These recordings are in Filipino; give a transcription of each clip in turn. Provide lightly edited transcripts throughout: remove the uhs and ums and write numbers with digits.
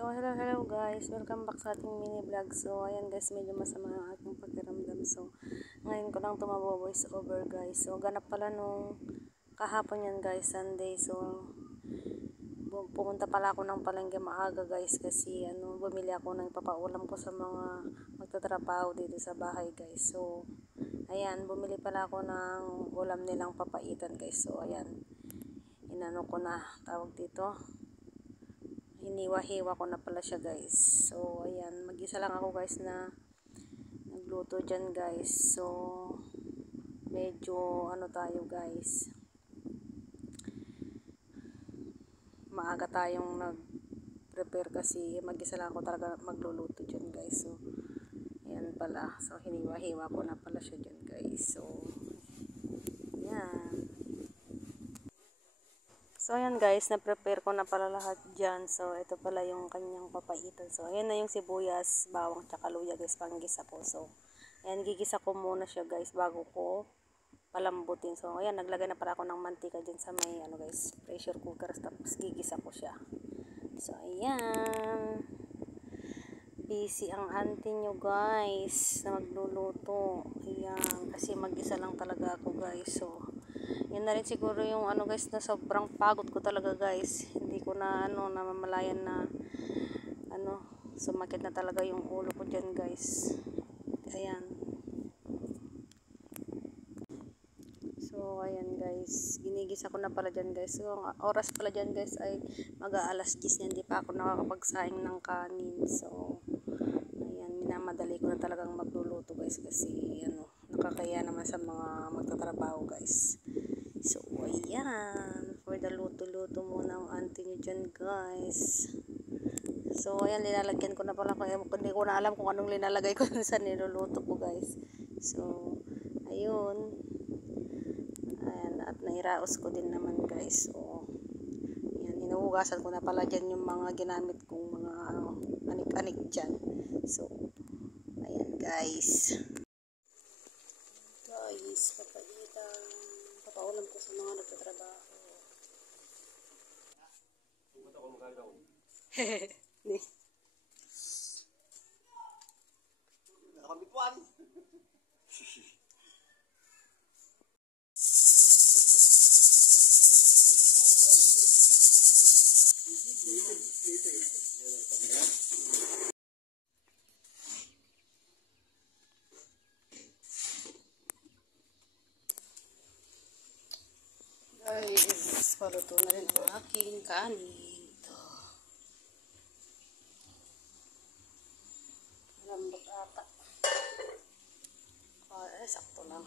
So, hello guys. Welcome back sa ating mini vlog. So, ayan guys, medyo masama ang aking pakiramdam. So, ngayon ko lang voice over guys. So, ganap pala nung kahapon yan guys, Sunday. So, pumunta pala ako ng palengke maaga guys kasi bumili ako ng papaulam ko sa mga magtatrabaho dito sa bahay guys. So, ayan, bumili pala ako ng ulam nilang papaitan guys. So, ayan, inano ko na, tawag dito, hiniwa-hiwa ko na pala siya guys. So ayan, mag-isa lang ako guys na nagluto dyan guys. So medyo tayo guys, maaga tayong nag-prepare kasi mag-isa lang ako talaga magluluto dyan guys. So ayan pala, so hiniwa-hiwa ko na pala siya dyan guys. So ayan. So, ayan guys, na-prepare ko na pala lahat dyan. So, ito pala yung kanyang papaitan. So, ayan na yung sibuyas, bawang, tsaka luya guys, panggisa ko. So, ayan, gigisa ko muna siya guys, bago ko palambutin. So, ayan, naglagay na pala ako ng mantika dyan sa may, guys, pressure cooker. Tapos, gigisa ko siya. So, ayan. Busy ang auntie nyo guys, na magluluto. Ayan, kasi mag-isa lang talaga ako guys. So, yan na rin siguro yung guys, na sobrang pagod ko talaga guys. Hindi ko na namamalayan na sumakit na talaga yung ulo ko dyan guys. Ayan. So ayan guys, ginigisa ko na pala dyan guys. So ang oras pala dyan guys ay mag-aalas 10 na, hindi pa ako nakakapagsaing ng kanin. So ayan, minamadali ko na talagang magluluto guys kasi nakakaya naman sa mga magtatrabaho guys. So, ayan. For the luto-luto muna ang auntie nyo dyan, guys. So, ayan. Linalagyan ko na pala. Hindi ko na alam kung anong linalagay ko sa niluluto ko, guys. So, ayun. Ayan. At nairaos ko din naman, guys. So, ayan. Hinuhugasan ko na pala dyan yung mga ginamit kong mga anik-anik dyan. So, ayan, guys. Guys, papaulam ko sa mga nagtatrabaho. Hehehe. Guys, paluto na rin ang aking kanin. Ito. Lambot ata. Sakto lang.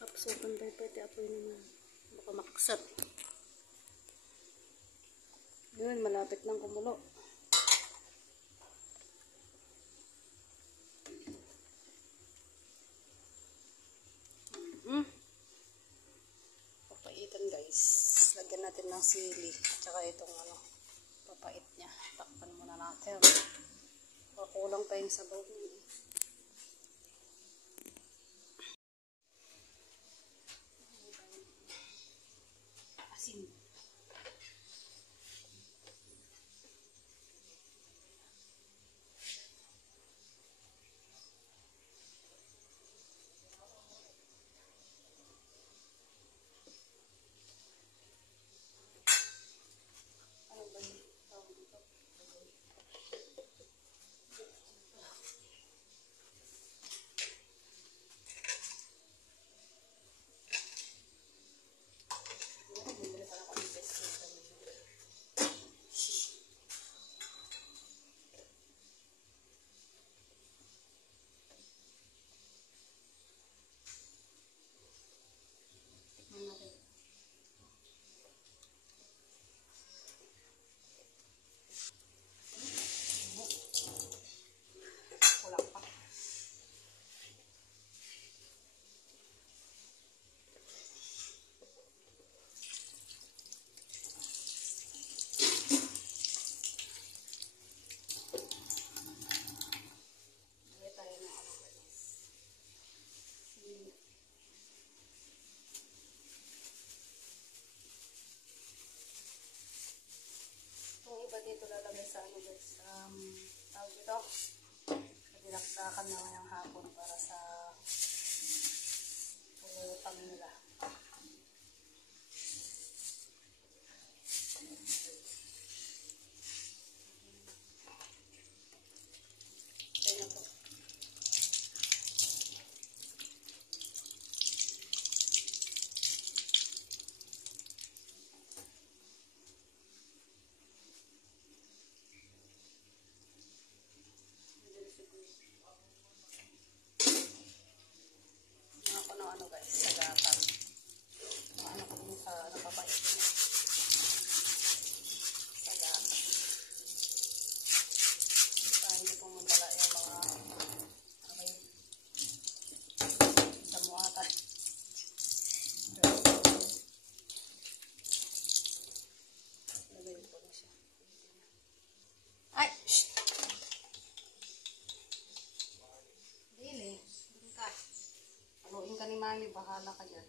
Kapsukan tayo pwede apoy naman. Baka makaksat. Yun, malapit ng kumulo. Papaitan guys. Lagyan natin ng sili. Tsaka itong papait niya. Takpan muna natin. Kulang pa yung sabaw niya. Asin. ito. Dinakdakan na ngayong hapon para sa pulutang nila. Okay na po. Ano guys, sagatan. Ano ko din sa napapait na sagatan. Para hindi pumundala yung mga damuatan. Lagay ko na siya. Ay! Shh! Dili. Dili ka. Haluin ka ni Mami, bahala ka dyan.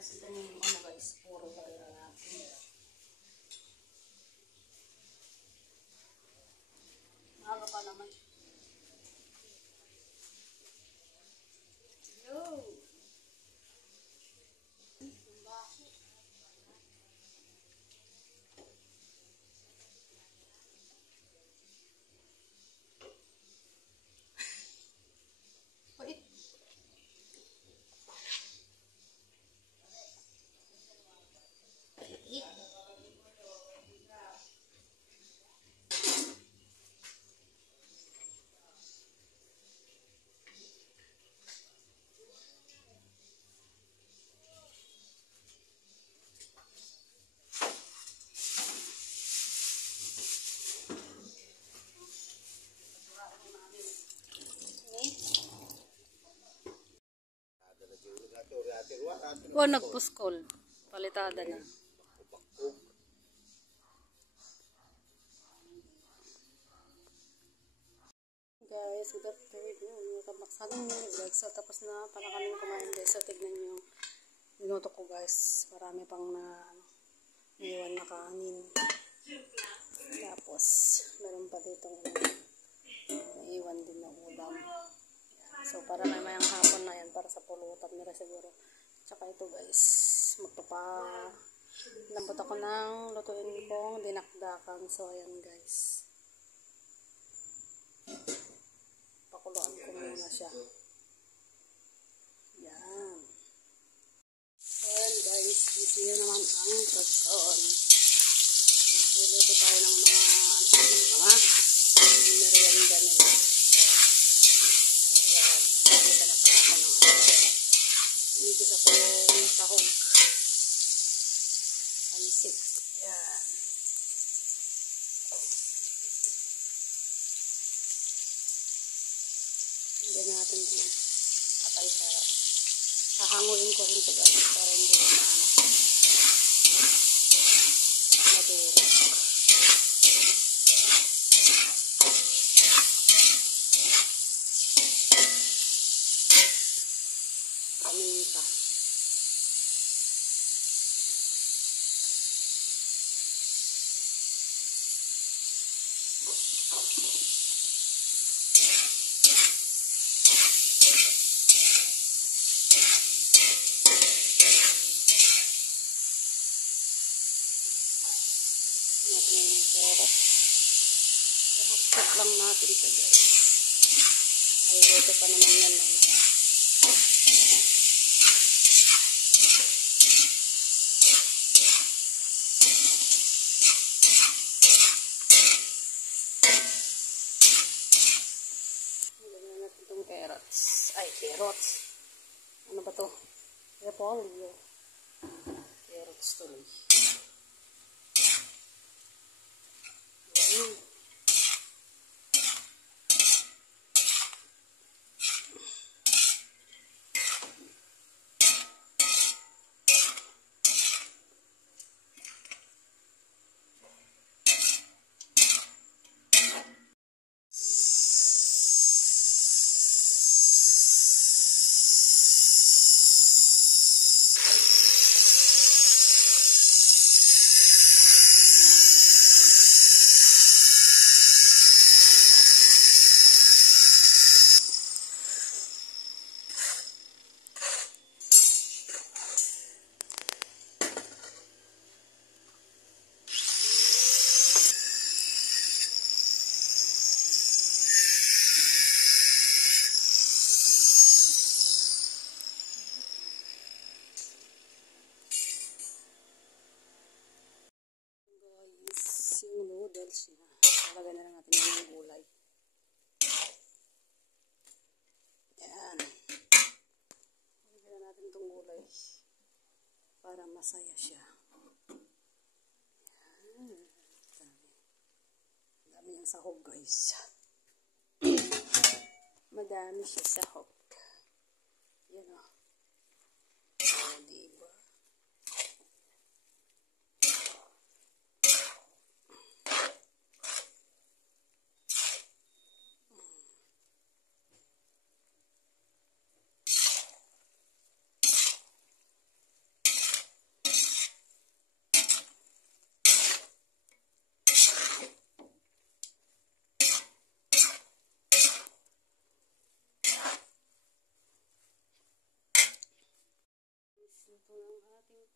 Tapos ito yung ano guys, puro lagay na natin. Maaga pa naman. Yo! Wait. O, nagpuskol. Palitada na. Guys, good afternoon. Nakabaksagan nyo guys. So, tapos na para kaming kumain guys. So, tignan nyo. Minuto ko guys. Marami pang iwan na kanin. Tapos, meron pa dito naiwan din na ulam. So, para may mayang hapon na yan. Para sa pulutan nila siguro. Tsaka ito guys. Lambot ako ng lutuin kong dinakdakan. So, ayan guys. Pakuluan ko muna siya. Yan. So, ayan guys. Dito yun naman ang pagkaon. Nagluluto tayo ng mga merienda nila. Ayan. Nagpapita na pa ako ng inigis ako yung sahog. Pansik. Ayan. Hindi natin ito. Atay para. Hahanguin ko rin ito guys. Para hindi maduro. Paminta. Check lang natin sa guys. Ay, ito pa naman yan. Lagyan natin itong carrots. Ay, carrots. Ano ba to? Repolyo. Carrots tuloy. Yung noodles na. Talagay na lang natin yung gulay. Yan. Talagay na natin itong gulay para masaya siya. Yan. Dami niyang sahog, guys. Madami siya sahog. Yan o. O, diba? Luto ng ating